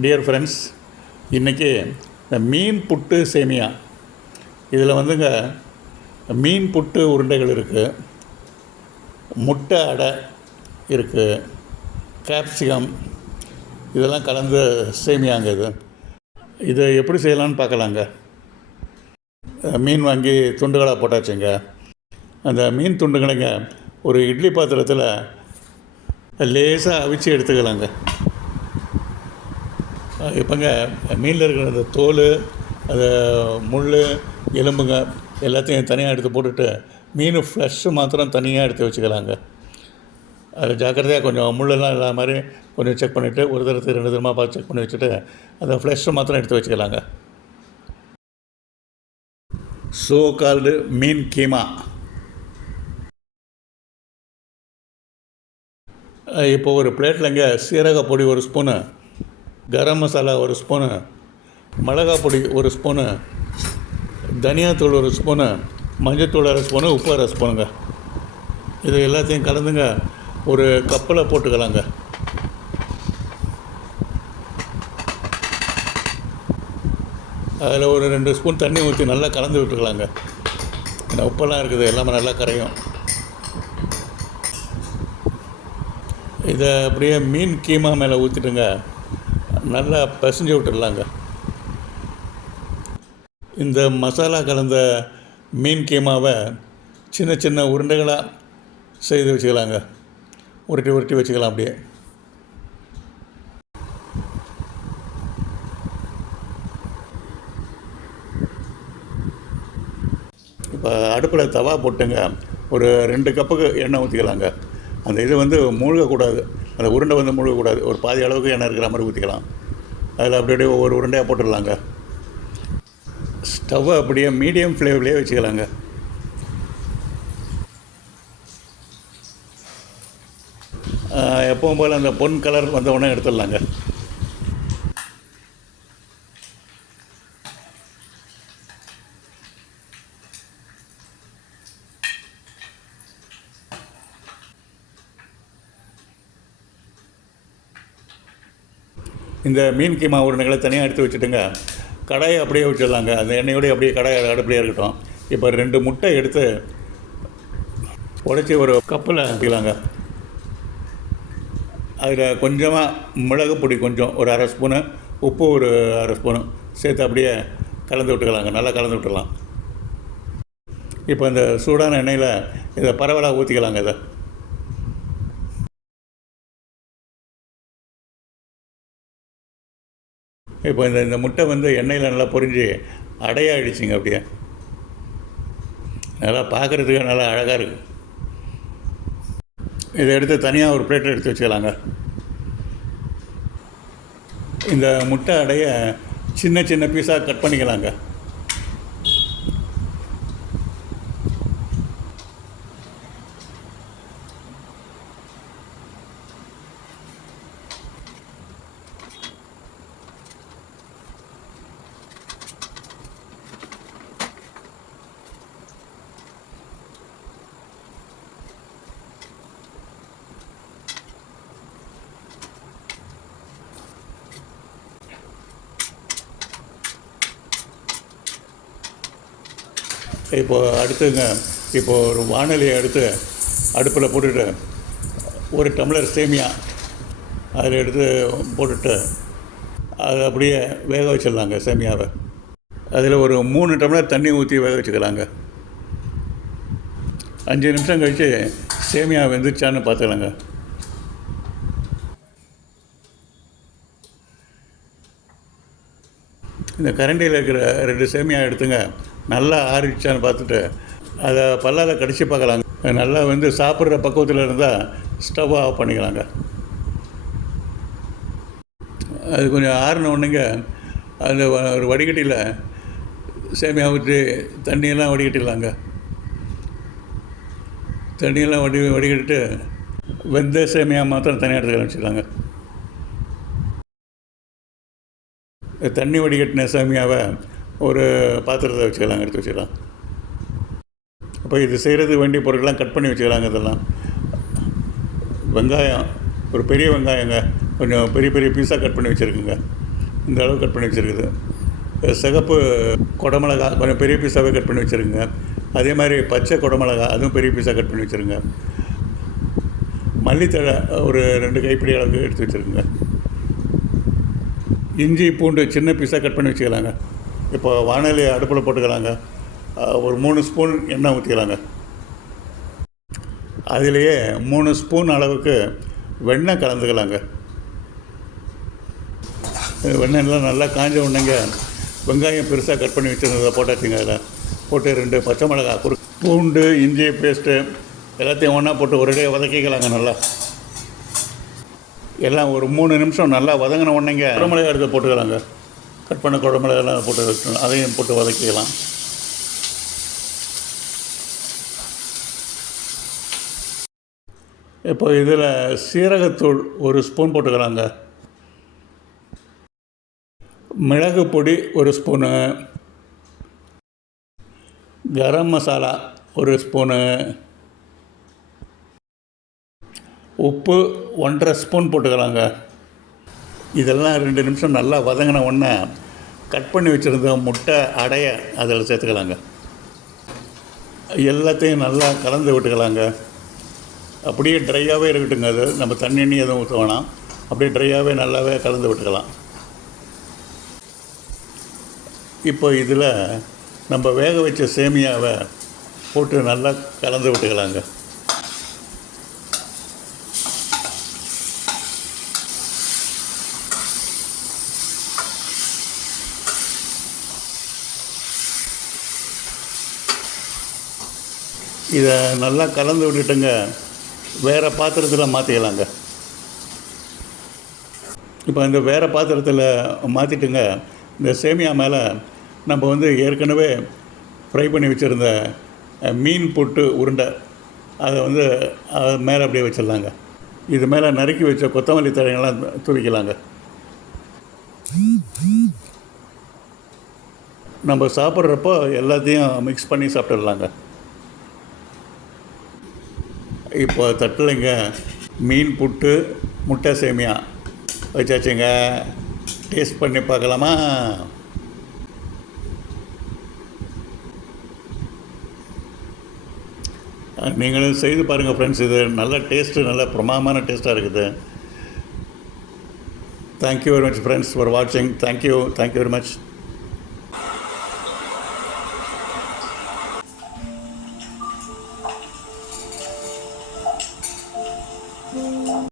Dear friends, இன்றைக்கி இந்த மீன் புட்டு சேமியா, இதில் வந்துங்க மீன் புட்டு உருண்டைகள் இருக்குது, முட்டை அடை இருக்குது, கேப்சிகம் இதெல்லாம் கலந்து சேமியாங்க. இதை எப்படி செய்யலான்னு பார்க்கலாங்க. மீன் வாங்கி துண்டுகளாக போட்டாச்சுங்க. அந்த மீன் துண்டுகளைங்க ஒரு இட்லி பாத்திரத்தில் லேசாக அவிச்சு எடுத்துக்கலாங்க. இப்போங்க மீனில் இருக்கிற அந்த தோல், அது முள், எலும்புங்க எல்லாத்தையும் தனியாக எடுத்து போட்டுட்டு மீன் ஃப்ளஷ்ஷு மாத்திரம் தனியாக எடுத்து வச்சுக்கலாங்க. அது ஜாக்கிரதையாக கொஞ்சம் முள்ளெல்லாம் இல்லாத மாதிரி கொஞ்சம் செக் பண்ணிவிட்டு ஒரு தரத்துக்கு 2 தரமாக பார்த்து செக் பண்ணி வச்சுட்டு அந்த ஃப்ளஷ்ஷு மாத்திரம் எடுத்து வச்சுக்கலாங்க. ஸோ கால்டு மீன் கீமா. இப்போ ஒரு பிளேட்லங்க சீரக பொடி 1 ஸ்பூனு, கரம் மசாலா 1 ஸ்பூனு, மிளகா பொடி 1 ஸ்பூனு, தனியாத்தூள் 1 ஸ்பூனு, மஞ்சத்தூள் 1/2 ஸ்பூனு, உப்பு 1/2 ஸ்பூனுங்க. இது எல்லாத்தையும் கலந்துங்க ஒரு கப்பில் போட்டுக்கலாங்க. அதில் ஒரு 2 ஸ்பூன் தண்ணி ஊற்றி நல்லா கலந்து விட்டுக்கலாங்க. இந்த உப்பெல்லாம் இருக்குது, எல்லாமே நல்லா கரையும். இதை அப்படியே மீன் கீமா மேலே ஊற்றிட்டுங்க நல்லா பிசைஞ்சு விட்டுடலாங்க. இந்த மசாலா கலந்த மீன் கீமாவை சின்ன சின்ன உருண்டைகளாக செய்து வச்சுக்கலாங்க. உருட்டி வச்சுக்கலாம் அப்படியே. இப்போ அடுப்பில் தவா போட்டுங்க ஒரு 2 கப்புக்கு எண்ணெய் ஊற்றிக்கலாங்க. அந்த இது மூழ்கக்கூடாது, அந்த உருண்டை மூழ்கக்கூடாது. ஒரு பாதி அளவுக்கு எண்ணெய் இருக்கிற மாதிரி ஊற்றிக்கலாம். அதில் அப்படியே ஒவ்வொரு உருண்டையாக போட்டுடலாங்க. ஸ்டவ்வை அப்படியே மீடியம் ஃப்ளேம்லேயே வச்சுக்கலாங்க. எப்பவும் போல் அந்த பொன் கலர் வந்த உடனே எடுத்துடலாங்க. இந்த மீன் கீமா உருண்டைகளை தனியாக எடுத்து வச்சுட்டுங்க கடாயை அப்படியே வச்சிடலாங்க. அந்த எண்ணெயோடய அப்படியே கடாயை அடுப்பிலே இருக்கட்டும். இப்போ 2 முட்டை எடுத்து உடைச்சி ஒரு கப்பில் வைக்கலாங்க. அதில் கொஞ்சமாக மிளகு பொடி கொஞ்சம் ஒரு 1/2 ஸ்பூனு, உப்பு ஒரு 1/2 ஸ்பூனு சேர்த்து அப்படியே கலந்து விட்டுக்கலாங்க. நல்லா கலந்து விட்டுடலாம். இப்போ இந்த சூடான எண்ணெயில் இதை பரவலாக ஊற்றிக்கலாங்க. இதை இப்போ இந்த முட்டை எண்ணெயில் நல்லா பொரிஞ்சு அடையாகிடுச்சிங்க. அப்படியே நல்லா பார்க்குறதுக்கு நல்லா அழகாக இருக்குது. இதை எடுத்து தனியாக ஒரு பிளேட்டில் எடுத்து வச்சுக்கலாங்க. இந்த முட்டை அடைய சின்ன சின்ன பீஸாக கட் பண்ணிக்கலாங்க. இப்போது அடுத்துங்க, இப்போது ஒரு வானலியை எடுத்து அடுப்பில் போட்டுட்டு 1 டம்ளர் சேமியா அதில் எடுத்து போட்டுட்டு அதை அப்படியே வேக வச்சிடலாங்க. சேமியாவை அதில் ஒரு 3 டம்ளர் தண்ணி ஊற்றி வேக வச்சுக்கலாங்க. 5 நிமிஷம் கழித்து சேமியா வெந்துச்சான்னு பார்த்துக்கலாங்க. இந்த கரண்டியில் இருக்கிற 2 சேமியா எடுத்துங்க நல்லா ஆறிச்சான்னு பார்த்துட்டு அதை பல்லால் கடிச்சு பார்க்கலாங்க. நல்லா சாப்பிட்ற பக்குவத்தில் இருந்தால் ஸ்டவ் ஆஃப் பண்ணிக்கலாங்க. அது கொஞ்சம் ஆறின உடனேங்க அந்த ஒரு வடிகட்டியில் சேமியா ஊற்றி தண்ணியெல்லாம் வடிகட்டிடலாங்க. தண்ணியெல்லாம் வடிகட்டிட்டு வெந்த சேமியா மாத்திரம் தனியாக எடுத்துக்கலாம் வச்சுக்கலாங்க. தண்ணி வடிகட்டின சேமியாவை ஒரு பாத்திரத்தை வச்சுக்கலாம், எடுத்து வச்சுக்கலாம். அப்போ இது செய்கிறதுக்கு வேண்டிய பொருட்கள்லாம் கட் பண்ணி வச்சுக்கலாங்க. இதெல்லாம் வெங்காயம், ஒரு பெரிய வெங்காயங்க, கொஞ்சம் பெரிய பெரிய பீஸாக கட் பண்ணி வச்சுருக்குங்க. இந்த அளவு கட் பண்ணி வச்சுருக்குது. சிகப்பு குடமிளகா கொஞ்சம் பெரிய பீஸாகவே கட் பண்ணி வச்சுருங்க. அதே மாதிரி பச்சை குடமிளகா அதுவும் பெரிய பீஸாக கட் பண்ணி வச்சுருங்க. மல்லித்தழை ஒரு 2 கைப்பிடி அளவுக்கு எடுத்து வச்சுருக்குங்க. இஞ்சி பூண்டு சின்ன பீஸாக கட் பண்ணி வச்சுக்கலாங்க. இப்போ வானொலி அடுப்பில் போட்டுக்கலாங்க. ஒரு 3 ஸ்பூன் எண்ணெய் ஊற்றிக்கலாங்க. அதிலேயே 3 ஸ்பூன் அளவுக்கு வெண்ணெய் கலந்துக்கலாங்க. வெண்ணெய்லாம் நல்லா காஞ்ச உடனேங்க வெங்காயம் பெருசாக கட் பண்ணி வச்சுருந்ததை போட்டாச்சுங்க. அதில் போட்டு 2 பச்சை மிளகா பூண்டு இஞ்சி பேஸ்ட்டு எல்லாத்தையும் ஒன்றா போட்டு ஒரேடியாக வதக்கிக்கலாங்க. நல்லா எல்லாம் ஒரு 3 நிமிஷம் நல்லா வதங்கின உடனேங்க குடமிளகா எடுத்து போட்டுக்கலாங்க. கட் பண்ண குடமிளகாலாம் போட்டு வச்சுக்கணும். அதையும் போட்டு வதக்கிக்கலாம். இப்போ இதில் சீரகத்தூள் 1 ஸ்பூன் போட்டுக்கலாங்க. மிளகு பொடி 1 ஸ்பூனு, கரம் மசாலா 1 ஸ்பூனு, உப்பு 1½ ஸ்பூன் போட்டுக்கலாங்க. இதெல்லாம் 2 நிமிஷம் நல்லா வதங்கின உடனே கட் பண்ணி வச்சுருந்த முட்டை அடையை அதில் சேர்த்துக்கலாங்க. எல்லாத்தையும் நல்லா கலந்து விட்டுக்கலாங்க. அப்படியே ட்ரையாகவே இருக்கட்டுங்க. அது நம்ம தண்ணி எதுவும் ஊற்ற வேணாம். அப்படியே ட்ரையாகவே நல்லாவே கலந்து விட்டுக்கலாம். இப்போ இதில் நம்ம வேக வச்ச சேமியாவை போட்டு நல்லா கலந்து விட்டுக்கலாங்க. இதை நல்லா கலந்து விட்டுட்டுங்க வேறு பாத்திரத்தில் மாற்றிக்கலாங்க. இப்போ இந்த வேறு பாத்திரத்தில் மாற்றிட்டுங்க இந்த சேமியா மேலே நம்ம ஏற்கனவே ஃப்ரை பண்ணி வச்சுருந்த மீன் போட்டு உருண்டை அதை அது மேலே அப்படியே வச்சிடலாங்க. இது மேலே நறுக்கி வச்ச கொத்தமல்லி தழைகள்லாம் தூவிக்கலாங்க. நம்ம சாப்பிட்றப்போ எல்லாத்தையும் மிக்ஸ் பண்ணி சாப்பிட்டுடலாங்க. இப்போ தட்டிலைங்க மீன் புட்டு முட்டை சேமியா வச்சாச்சுங்க. டேஸ்ட் பண்ணி பார்க்கலாமா? நீங்களும் செய்து பாருங்கள் ஃப்ரெண்ட்ஸ். இது நல்ல டேஸ்ட்டு, நல்ல பிரமாதமான டேஸ்ட்டாக இருக்குது. Thank you very much friends for வாட்சிங். Thank you very much.